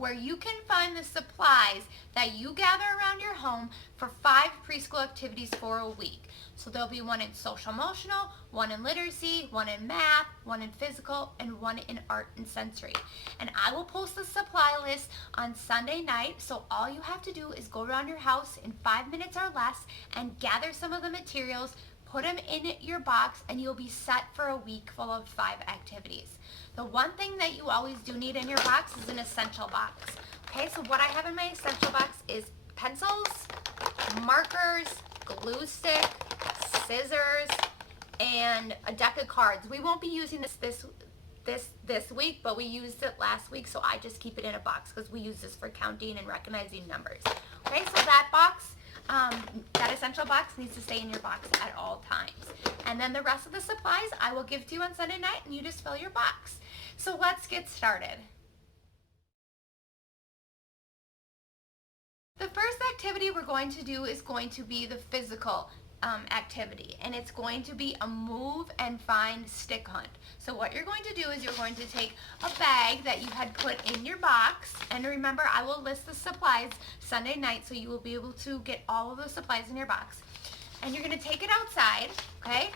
where you can find the supplies that you gather around your home for 5 preschool activities for a week. So there'll be one in social emotional, one in literacy, one in math, one in physical, and one in art and sensory. And I will post the supply list on Sunday night, so all you have to do is go around your house in 5 minutes or less and gather some of the materials, put them in your box, and you'll be set for a week full of 5 activities. The one thing that you always do need in your box is an essential box. Okay, so what I have in my essential box is pencils, markers, glue stick, scissors, and a deck of cards. We won't be using this week, but we used it last week, so I just keep it in a box because we use this for counting and recognizing numbers. Okay, so that box, that essential box needs to stay in your box at all times. And then the rest of the supplies I will give to you on Sunday night, and you just fill your box. So let's get started. The first activity we're going to do is going to be the physical activity, and it's going to be a move and find stick hunt. So what you're going to do is you're going to take a bag that you had put in your box, and remember, I will list the supplies Sunday night, so you will be able to get all of the supplies in your box. And you're going to take it outside, okay?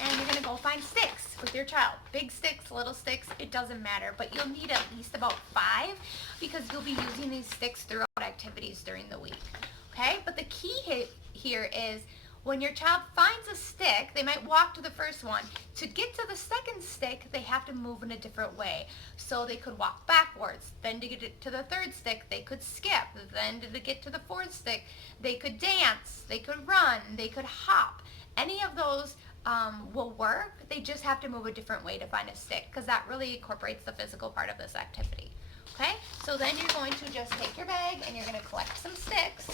And you're going to go find sticks with your child. Big sticks, little sticks, it doesn't matter, but you'll need at least about 5 because you'll be using these sticks throughout activities during the week, okay? But the key here is when your child finds a stick, they might walk to the first one. To get to the second stick, they have to move in a different way. So they could walk backwards. Then to get to the third stick, they could skip. Then to get to the fourth stick, they could dance, they could run, they could hop. Any of those will work. They just have to move a different way to find a stick because that really incorporates the physical part of this activity. Okay, so then you're going to just take your bag and you're going to collect some sticks.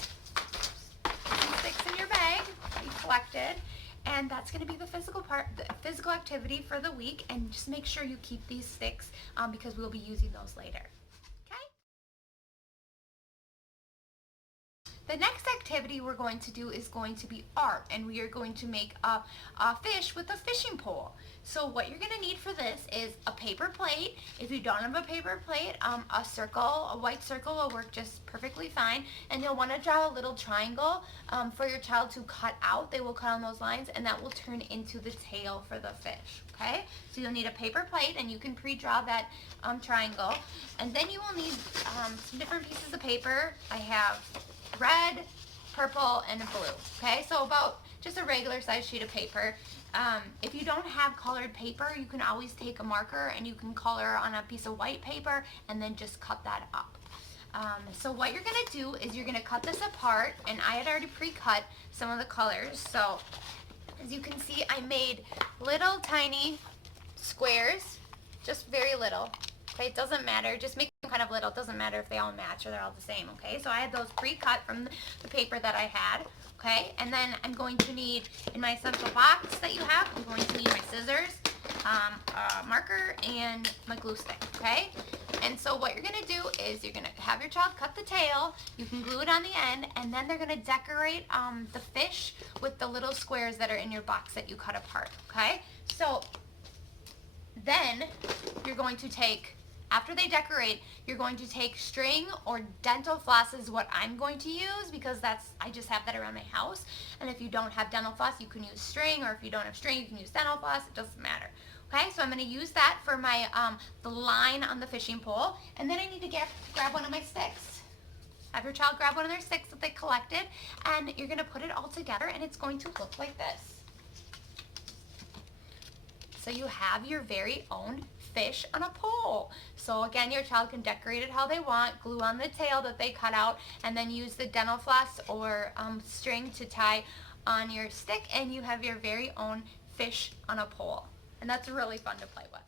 Some sticks in your bag that you collected, and that's going to be the physical part, the physical activity for the week. And just make sure you keep these sticks because we'll be using those later. The next activity we're going to do is going to be art, and we are going to make a fish with a fishing pole. So what you're going to need for this is a paper plate. If you don't have a paper plate, a circle, a white circle will work just perfectly fine. And you'll want to draw a little triangle for your child to cut out. They will cut on those lines, and that will turn into the tail for the fish. Okay, so you'll need a paper plate, and you can pre-draw that triangle. And then you will need some different pieces of paper. I have red, purple, and blue. Okay, so about just a regular size sheet of paper. If you don't have colored paper, you can always take a marker and you can color on a piece of white paper and then just cut that up. So what you're going to do is you're going to cut this apart, and I had already pre-cut some of the colors. So as you can see, I made little tiny squares, just very little. Okay, it doesn't matter, just make them kind of little. It doesn't matter if they all match or they're all the same, okay? So I had those pre-cut from the paper that I had, okay? And then I'm going to need, in my essential box that you have, I'm going to need my scissors, a marker, and my glue stick, okay? And so what you're gonna do is you're gonna have your child cut the tail, you can glue it on the end, and then they're gonna decorate the fish with the little squares that are in your box that you cut apart, okay? So then you're going to take, after they decorate, you're going to take string or dental floss is what I'm going to use because I just have that around my house. And if you don't have dental floss, you can use string, or if you don't have string, you can use dental floss. It doesn't matter. Okay, so I'm going to use that for my the line on the fishing pole. And then I need to grab one of my sticks. Have your child grab one of their sticks that they collected, and you're going to put it all together, and it's going to look like this. So you have your very own fish on a pole. So again, your child can decorate it how they want, glue on the tail that they cut out, and then use the dental floss or string to tie on your stick, and you have your very own fish on a pole. And that's really fun to play with.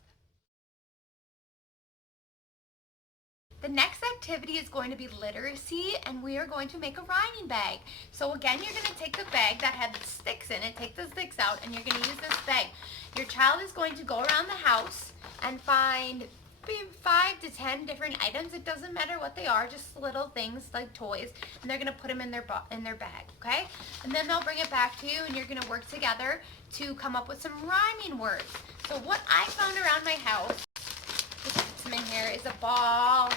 The next activity is going to be literacy, and we are going to make a rhyming bag. So again, you're going to take the bag that had the sticks in it, take the sticks out, and you're going to use this bag. Your child is going to go around the house and find 5 to 10 different items. It doesn't matter what they are, just little things like toys, and they're going to put them in their bag, okay? And then they'll bring it back to you, and you're going to work together to come up with some rhyming words. So what I found around my house, some in here, is a ball,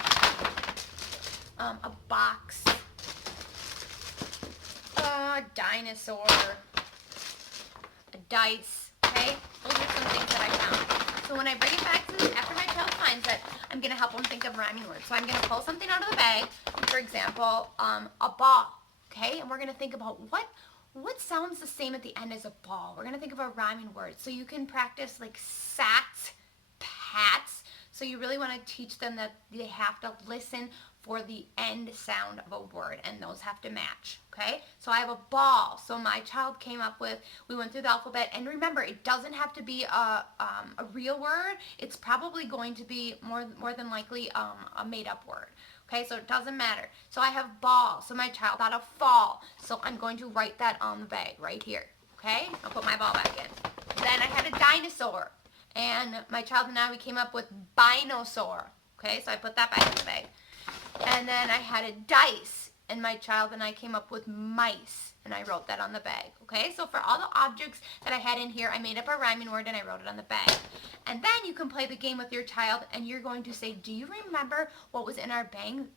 a box, a dinosaur, a dice, okay? Those are some things that I found. So when I bring it back to this, after my child finds it, I'm going to help them think of rhyming words. So I'm going to pull something out of the bag, for example, a ball, okay? And we're going to think about what sounds the same at the end as a ball. We're going to think of a rhyming word. So you can practice like sats, pats. So you really want to teach them that they have to listen for the end sound of a word, and those have to match, okay? So I have a ball. So my child came up with, we went through the alphabet, and remember, it doesn't have to be a real word. It's probably going to be more than likely a made-up word. Okay, so it doesn't matter. So I have ball. So my child had a fall. So I'm going to write that on the bag right here. Okay, I'll put my ball back in. Then I had a dinosaur. And my child and I, we came up with binosaur. Okay, so I put that back in the bag. And then I had a dice, and my child and I came up with mice, and I wrote that on the bag. Okay, so for all the objects that I had in here, I made up a rhyming word and I wrote it on the bag. And then you can play the game with your child, and you're going to say, do you remember what was in our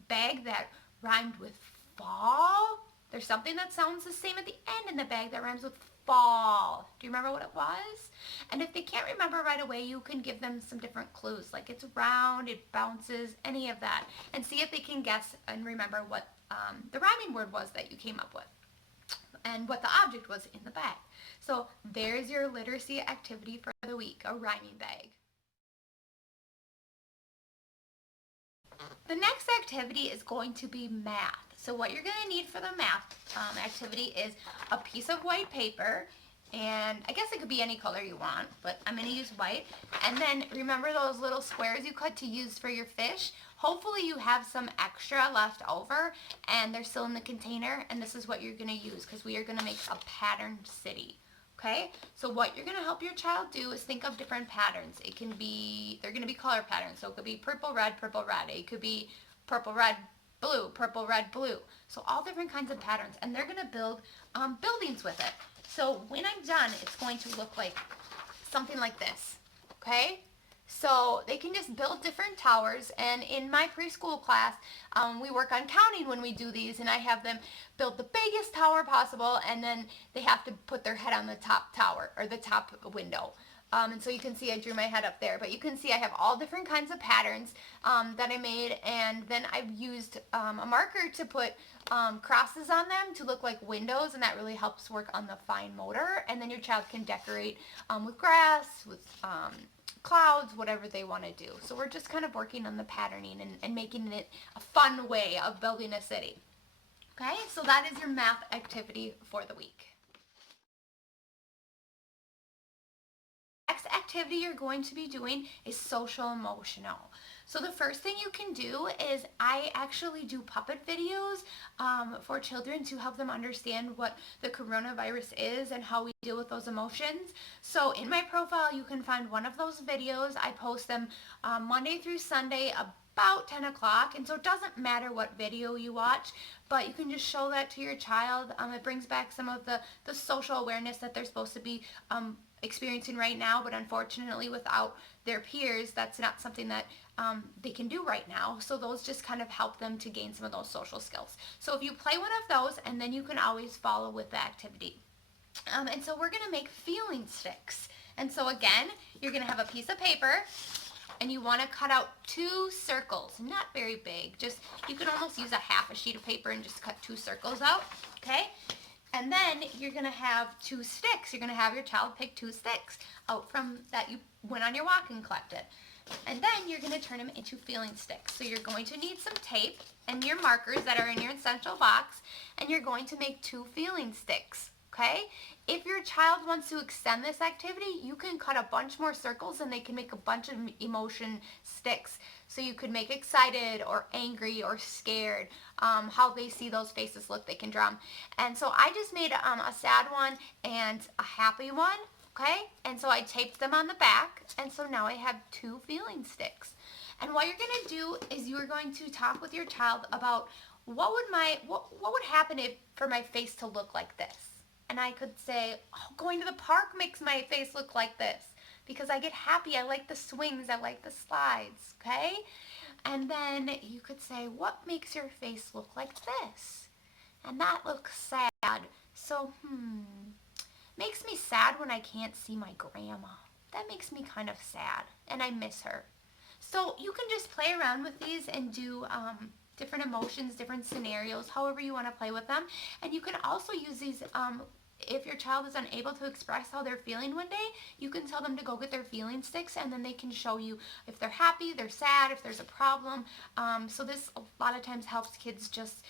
bag that rhymed with fall? There's something that sounds the same at the end in the bag that rhymes with fall. Do you remember what it was? And if they can't remember right away, you can give them some different clues, like it's round, it bounces, any of that, and see if they can guess and remember what the rhyming word was that you came up with and what the object was in the bag. So there's your literacy activity for the week, a rhyming bag. The next activity is going to be math. So what you're going to need for the math activity is a piece of white paper, and I guess it could be any color you want, but I'm going to use white. And then remember those little squares you cut to use for your fish? Hopefully you have some extra left over and they're still in the container, and this is what you're going to use because we are going to make a patterned city. Okay, so what you're going to help your child do is think of different patterns. It can be, they're going to be color patterns. So it could be purple, red, purple, red. It could be purple, red, blue, purple, red, blue. So all different kinds of patterns, and they're going to build buildings with it. So when I'm done, it's going to look like something like this, okay? So they can just build different towers, and in my preschool class, we work on counting when we do these, and I have them build the biggest tower possible, and then they have to put their head on the top tower, or the top window. And so you can see I drew my head up there, but you can see I have all different kinds of patterns that I made, and then I've used a marker to put crosses on them to look like windows, and that really helps work on the fine motor. And then your child can decorate with grass, with clouds, whatever they want to do. So we're just kind of working on the patterning and making it a fun way of building a city. Okay, so that is your math activity for the week. Next activity you're going to be doing is social emotional. So the first thing you can do is I actually do puppet videos for children to help them understand what the coronavirus is and how we deal with those emotions. So in my profile you can find one of those videos. I post them Monday through Sunday about 10 o'clock, and so it doesn't matter what video you watch, but you can just show that to your child. It brings back some of the social awareness that they're supposed to be experiencing right now, but unfortunately without their peers, that's not something that they can do right now. So those just kind of help them to gain some of those social skills. So if you play one of those, and then you can always follow with the activity. And so we're going to make feeling sticks. And so again, you're going to have a piece of paper, and you want to cut out 2 circles, not very big, just you can almost use a half a sheet of paper and just cut 2 circles out, okay? And then you're going to have 2 sticks. You're going to have your child pick 2 sticks out from that you went on your walk and collected. And then you're going to turn them into feeling sticks. So you're going to need some tape and your markers that are in your essential box, and you're going to make 2 feeling sticks. Okay? If your child wants to extend this activity, you can cut a bunch more circles and they can make a bunch of emotion sticks. So you could make excited or angry or scared, how they see those faces look, they can draw them. And so I just made a sad one and a happy one, okay? And so I taped them on the back, and so now I have 2 feeling sticks. And what you're going to do is you're going to talk with your child about what would happen for my face to look like this. And I could say, oh, going to the park makes my face look like this. because I get happy. I like the swings. I like the slides, okay? And then you could say, what makes your face look like this? And that looks sad. So, makes me sad when I can't see my grandma. That makes me kind of sad, and I miss her. So you can just play around with these and do different emotions, different scenarios, however you want to play with them. And you can also use these if your child is unable to express how they're feeling one day, you can tell them to go get their feeling sticks, and then they can show you if they're happy, they're sad, if there's a problem. So this a lot of times helps kids just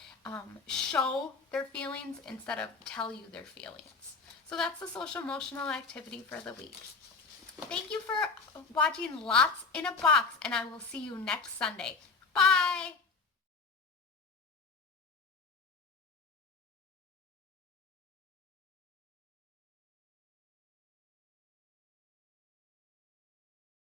show their feelings instead of tell you their feelings. So that's the social emotional activity for the week. Thank you for watching Lots in a Box, and I will see you next Sunday. Bye!